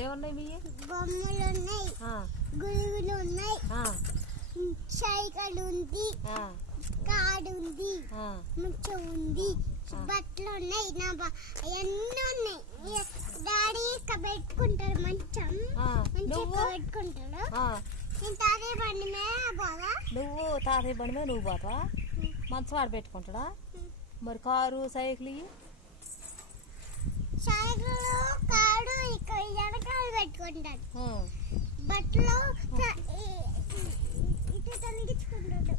ఏమున్నాయి మీ బొమ్మలు ఉన్నాయి, గురుగులు ఉన్నాయి, సైకిల్ ఉంది, కాడు ఉంది, ముచ్చు ఉంది, బట్టలు ఉన్నాయి, అవన్నీ ఉన్నాయి. డాడీ పెట్టుకుంటాడు మంచం, మంచిగా పెట్టుకుంటాడు. నేను తాతయ్య బండి మీద పోదా. నువ్వు తాతయ్య బండి మీద నువ్వు పోతావా? మంచం ఆడ పెట్టుకుంటాడా? మరి కారు సైకిల్ సైకిల్ కాడు ఇక్కడ వెనకాల పెట్టుకుంటాడు. బట్టలు ఇటు తొలగించుకుంటాడు.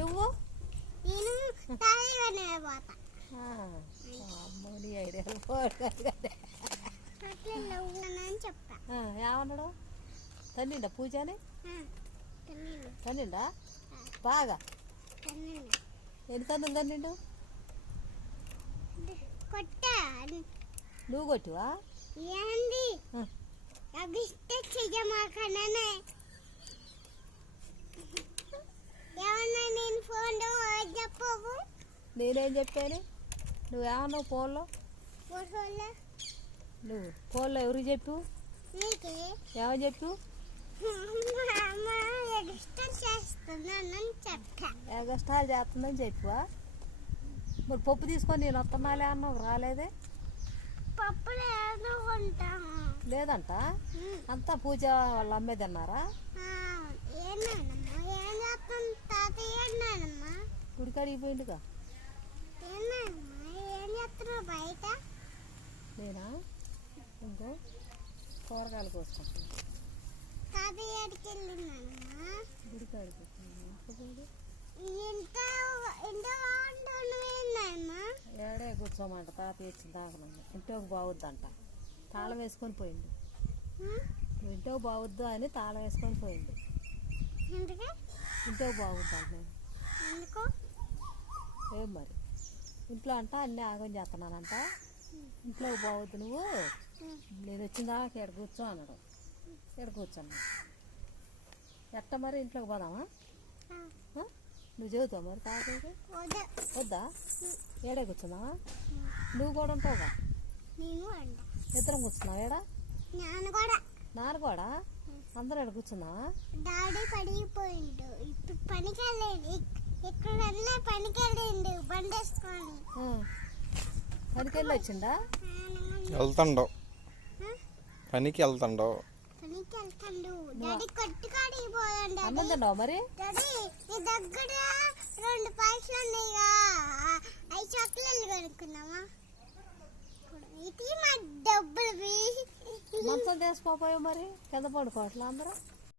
నువ్వు? నేను తాతయ్య బండి మీద పోతా. అమ్మని ఐడియాలు చెప్తా. ఏమన్నాడు? తన్నిండా పూజని? తన్నిండా బాగా? ఎన్ని తన్నులు తన్నిండు? నువ్వు కొట్టువా? ఏంది అగిస్తే చెయ్యమాకనే ఏమన్నా నేను ఫోన్లో చెప్పవు. నేనేం చెప్పాను? నువ్వేమన్నావు ఫోన్లో? నువ్వు ఫోన్లో ఎవరికి చెప్పు? ఏమని చెప్పు? ఎగస్టాల్ చేస్తుందని చెప్పువా? మరి పప్పు తీసుకొని నేను వస్తున్నాలే అన్నావు, రాలేదే? లేదంట. అంతా పూజ వాళ్ళ అమ్మే తిన్నారా? గుడికాడికి పోయిండుగా. నేనా ఇంకో కూరగాయలు కోసుకుంటున్నా. గుడికాడికి ఏడే కూర్చోమంట. తాతయ్య ఇచ్చిన తాగనండి. ఇంట్లోకి బాగుద్దంట. తాళం వేసుకొని పోయిండు. ఇంట్లోకి బాగుద్దు అని తాళం వేసుకొని పోయిండు. ఇంట్లోకి బాగుద్దు అంట. ఏం మరి ఇంట్లో అంట అన్నీ ఆగం చేస్తున్నానంట. ఇంట్లోకి బాగుద్దు నువ్వు, నేను వచ్చిన దాకా ఇక్కడ కూర్చో అన్నాడు. ఇక్కడ కూర్చోన్నా. ఎట్ట మరి ఇంట్లోకి పోదామా? నువ్వు చదువుతావు మరి తాతయ్యకి? వద్దా? ఏడే కూర్చున్నావా? నువ్వు కూడా ఉంటావుగా? ఇద్దరం కూర్చున్నావు ఏడా? నాన్న కూడా? అందరూ ఎక్కడ కూర్చున్నావా? డాడీ పడిపోయిండు. ఇప్పుడు పనికి వెళ్ళండి. ఇక్కడ పనికి వెళ్ళండి బండి వేసుకొని. పనికి వెళ్ళి వచ్చిండా? వెళ్తాండో పనికి వెళ్తాండో. డాడీ కొట్టుకాడికి పోయాడు. అన్నం తిన్నావు మరి? డాడీ నీ దగ్గర 2 పైసలు ఉన్నాయిగా, 5 చాక్లెట్లు కొనుక్కున్నావా? ఇది మా డబ్బులు. మంచం తీసుకోపోయావు మరి, కింద పడుకోవట్లే అందరూ.